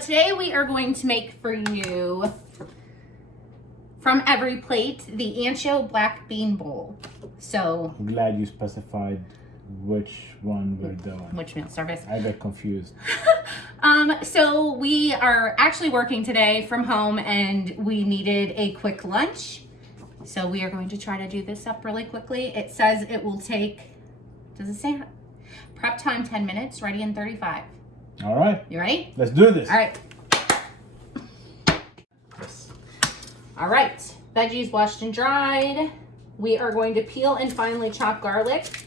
Today we are going to make for you from Everyplate the Ancho Black Bean Bowl. So I'm glad you specified which one we're doing. Which meal service? I got confused. So we are actually working today from home and we needed a quick lunch. So we are going to try to do this up really quickly. It says it will take, does it say? Prep time 10 minutes, ready in 35. All right. You ready? Let's do this. All right. Yes. All right. Veggies washed and dried. We are going to peel and finely chop garlic.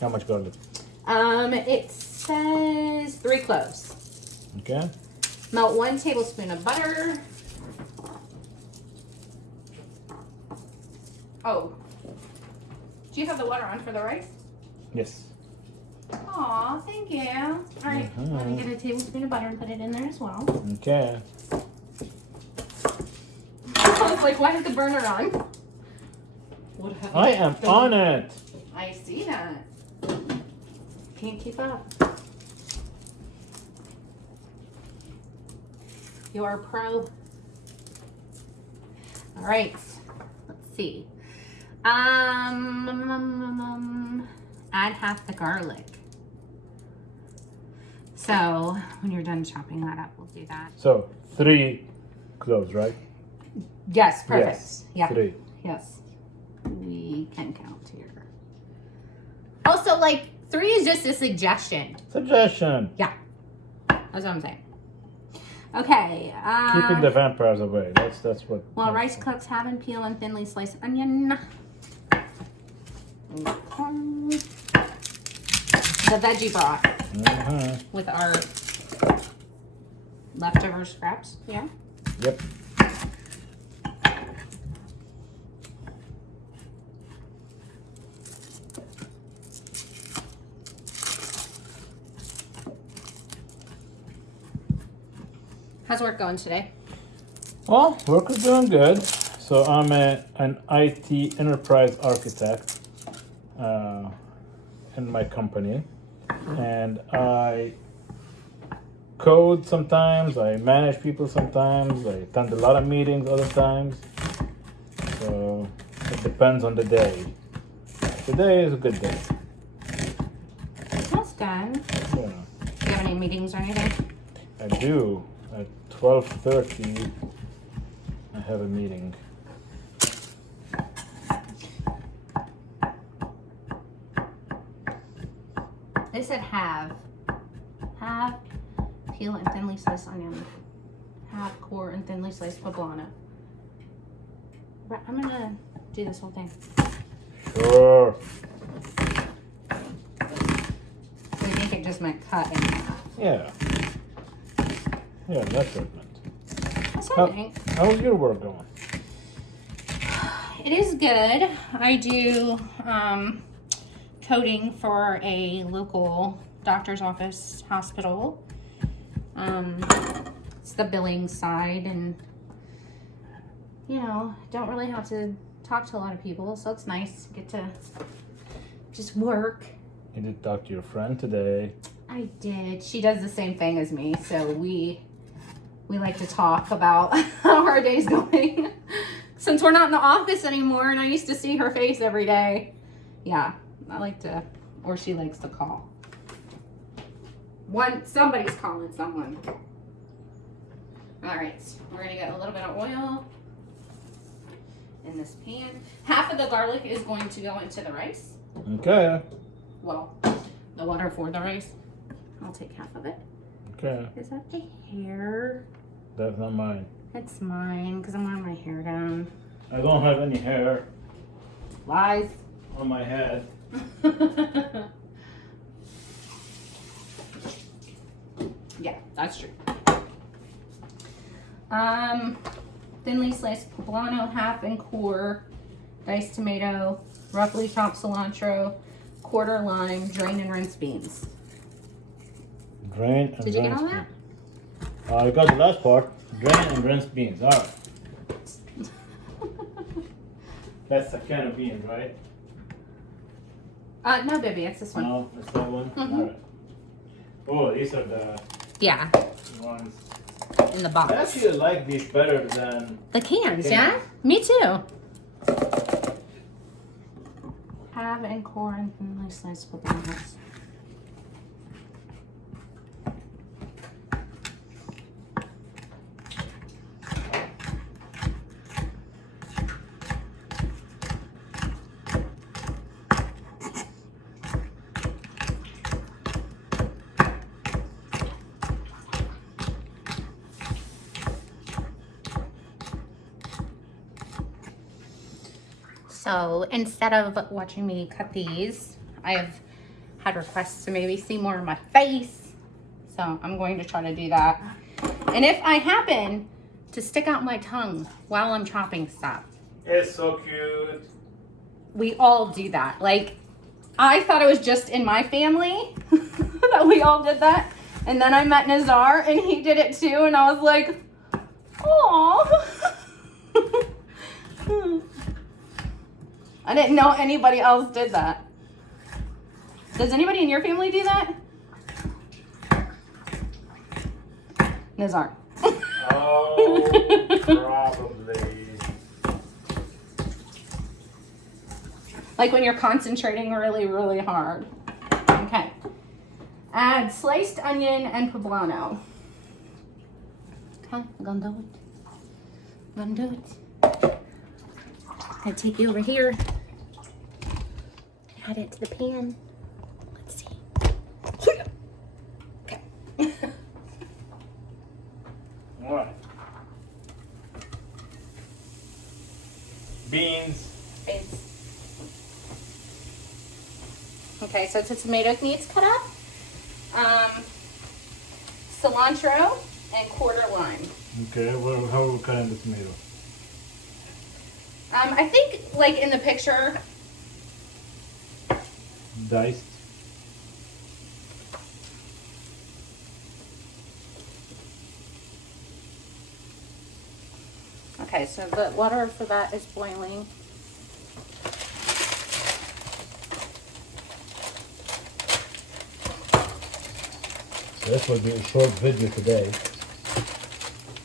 How much garlic? It says 3 cloves. Okay. Melt 1 tablespoon of butter. Oh. Do you have the water on for the rice? Yes. Aw, thank you. All right, let me get a tablespoon of butter and put it in there as well. Okay. I was like, why is the burner on? What have I am on it. I see that. Can't keep up. You are a pro. All right, let's see. Add half the garlic. So when you're done chopping that up, we'll do that. So 3 cloves, right? Yes, perfect. Yes. Yeah. 3. Yes. We can count here. Also, like 3 is just a suggestion. Suggestion. Yeah. That's what I'm saying. Okay. Keeping the vampires away. That's what. While rice cooks, have and peel and thinly sliced onion. The veggie broth with our leftover scraps. Yeah. Yep. How's work going today? Well, work is doing good. So I'm an IT enterprise architect in my company, and I code sometimes, I manage people sometimes, I attend a lot of meetings other times. So it depends on the day. Today is a good day. That's good. Yeah, Do you have any meetings or anything? I do. At 12:30, I have a meeting. They said have, peel and thinly sliced onion, half core and thinly sliced poblano. But I'm gonna do this whole thing. Sure. I think it just meant cut in half. Yeah. Yeah, that's what it meant. That's what I think. How's your work going? It is good. I do coding for a local doctor's office hospital. It's the billing side, and you know, don't really have to talk to a lot of people, so it's nice to get to just work. You did talk to your friend today. I did. She does the same thing as me, so we like to talk about how our day's going. Since we're not in the office anymore and I used to see her face every day. Yeah, I like to, or she likes to call. Somebody's calling someone. All right, we're gonna get a little bit of oil in this pan. Half of the garlic is going to go into the rice. Okay. Well, the water for the rice. I'll take half of it. Okay. Is that the hair? That's not mine. It's mine because I'm wearing my hair down. I don't have any hair Lies. on my head. Yeah, that's true. Thinly sliced poblano, half and core, diced tomato, roughly chopped cilantro, quarter lime, drain and rinse beans. Drain and Did you get rinse all that? I got the last part. Drain and rinse beans. All right. That's a can of beans, right? No, baby, it's this one. No, it's that one. Mhm. All right. Oh, these are the Yeah, ones. in the I box. actually like these better than The cans, cans. yeah? Me too. Have and core and thinly sliced potatoes. So instead of watching me cut these, I have had requests to maybe see more of my face. So I'm going to try to do that. And if I happen to stick out my tongue while I'm chopping stuff, it's so cute. we all do that. Like, I thought it was just in my family that we all did that. And then I met Nazar and he did it too. And I was like, "Aw." I didn't know anybody else did that. Does anybody in your family do that? Nazar. Oh, probably. Like when you're concentrating really, really hard. Okay. Add sliced onion and poblano. Okay, I'm gonna do it. I'm gonna do it. I'll take you over here. Add it to the pan. Let's see. Okay. What? Beans. Okay, so the tomato needs cut up. Cilantro and quarter lime. Okay, well, how are we cutting the tomato? I think like in the picture. Diced. Okay, so the water for that is boiling. So this will be a short video today.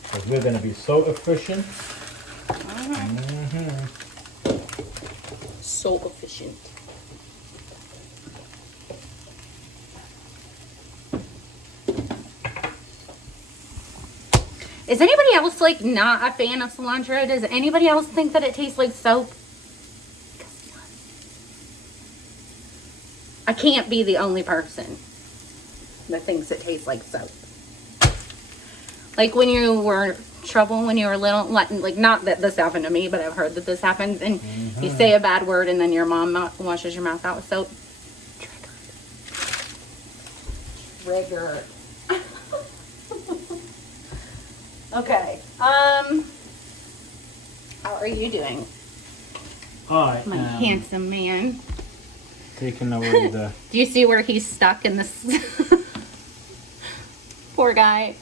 Because we're going to be so efficient. So efficient. Is anybody else like not a fan of cilantro? Does anybody else think that it tastes like soap? I can't be the only person that thinks it tastes like soap. Like when you were trouble when you were little, like not that this happened to me, but I've heard that this happens, and you say a bad word and then your mom washes your mouth out with soap. Triggered. Okay. How are you doing, I my am handsome man? taking away the... Do you see where he's stuck in this? Poor guy.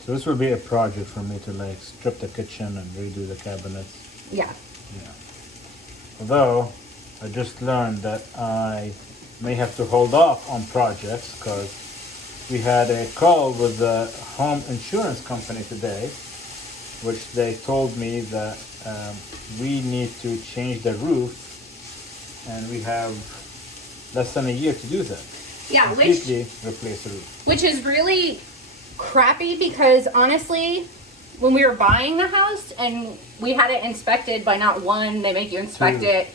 So this will be a project for me to like strip the kitchen and redo the cabinets. Yeah. Yeah. Although, I just learned that I may have to hold off on projects because we had a call with the home insurance company today, which they told me that we need to change the roof, and we have less than a year to do that. Yeah, Completely replace the roof. which is really crappy because honestly, when we were buying the house and we had it inspected by not one, they make you inspect it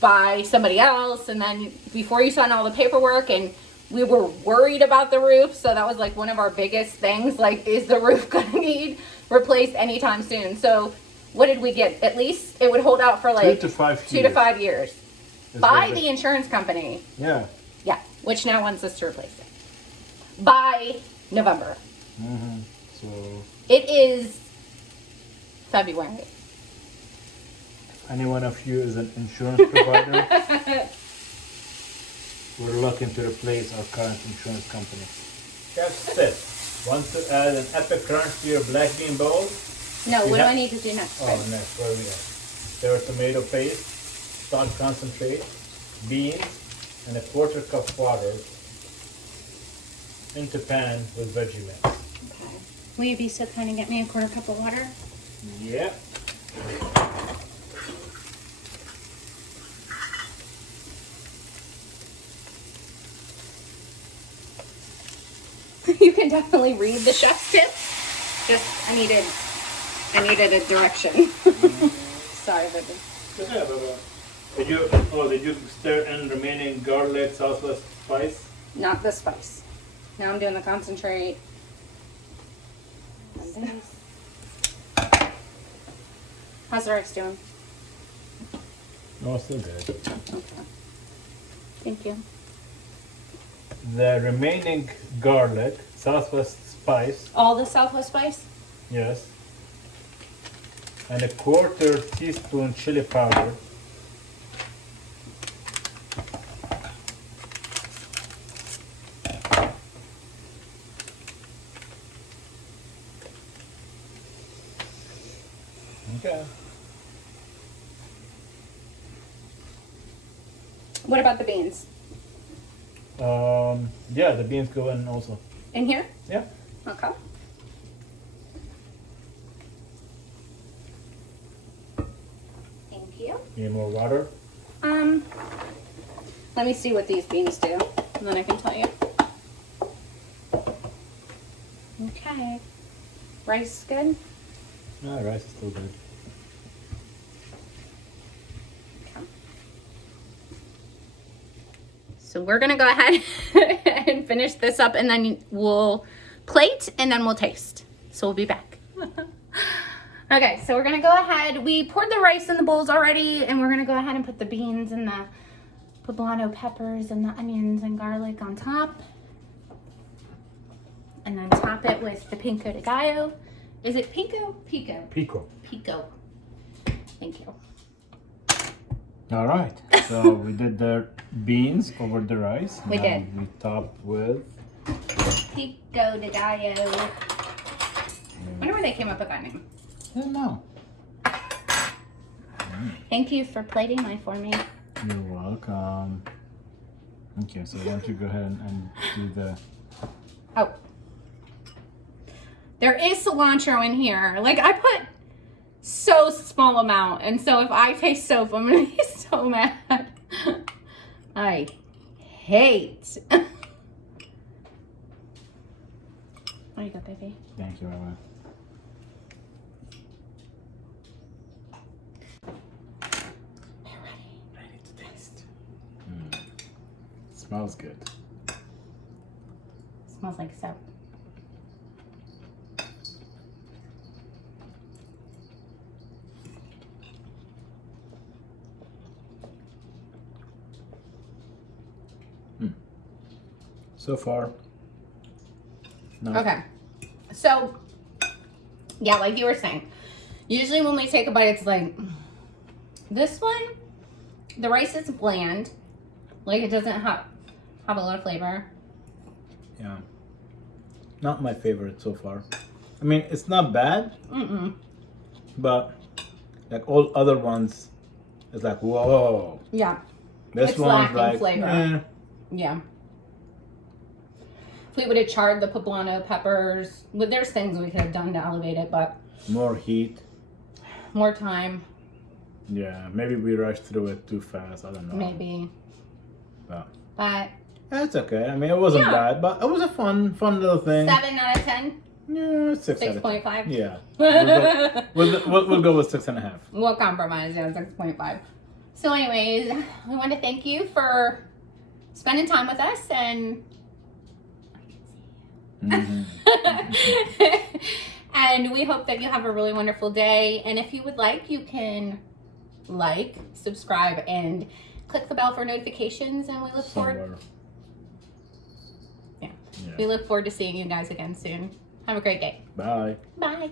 by somebody else, and then before you sign all the paperwork, and we were worried about the roof, so that was like one of our biggest things, like, is the roof gonna need replaced anytime soon? So what did we get? At least it would hold out for like 2 to 5 years. 2 to 5 years Is by what the insurance company. Yeah. Yeah, which now wants us to replace it by November. So It is February. if any one of you is an insurance provider, we're looking to replace our current insurance company. Chef Sid, want to add an epic crunch to your black bean bowl? No, You what do have- I need to do next? Oh, next, where are we at? There are tomato paste, salt concentrate, beans, and a 1/4 cup water. into pan with veggie mix. Okay. Will you be so kind and get me a 1/4 cup of water? Yep. You can definitely read the chef's tips. Just I needed a direction. Sorry, baby. Yeah, did you stir in remaining garlic, salsa, spice? Not the spice. Now I'm doing the concentrate. How's the rice doing? No, it's still good. Okay. Thank you. The remaining garlic, southwest spice, All the Southwest spice? yes, and a 1/4 teaspoon chili powder. Okay. What about the beans? Yeah, the beans go in also. In here? Yeah. Okay. Thank you. Need more water? Let me see what these beans do, and then I can tell you. Okay. Rice good? No, rice is still good. Okay. So we're gonna go ahead and finish this up, and then we'll plate, and then we'll taste. So we'll be back. Okay, so we're gonna go ahead. We poured the rice in the bowls already, and we're gonna go ahead and put the beans and the poblano peppers and the onions and garlic on top. And then top it with the pico de gallo. Is it pico? Pico. Pico. Pico. Thank you. All right. So we did the beans over the rice. We Now did. We topped with. Pico de gallo. I wonder where they came up with that name. I don't know. Thank you for plating mine for me. You're welcome. Okay, so why don't you go ahead and do the. Oh. There is cilantro in here. Like, I put so small amount, and so if I taste soap, I'm gonna be so mad. I hate. There you go, baby. Thank you, Mama. Ready to taste. Smells good. Smells like soap. So far. No. Okay. So, yeah, like you were saying, usually when we take a bite, it's like, this one, the rice is bland. Like, it doesn't have a lot of flavor. Yeah. Not my favorite so far. I mean, it's not bad, but like all other ones, it's like, whoa. Yeah. This It's one's lacking like, flavor. Yeah. If we would have charred the poblano peppers, well, there's things we could have done to elevate it, but more heat. more time, Yeah, maybe we rushed through it too fast. I don't know. maybe. But But that's okay. I mean, it wasn't Yeah. bad, but it was a fun little thing. 7 out of 10, Yeah, 6 out of 10. 6.5. Yeah. We'll go with 6.5. We'll compromise, yeah, 6.5. So anyways, we want to thank you for spending time with us, and and we hope that you have a really wonderful day. And if you would like, you can like, subscribe, and click the bell for notifications, and we look forward we look forward to seeing you guys again soon. Have a great day. Bye. Bye.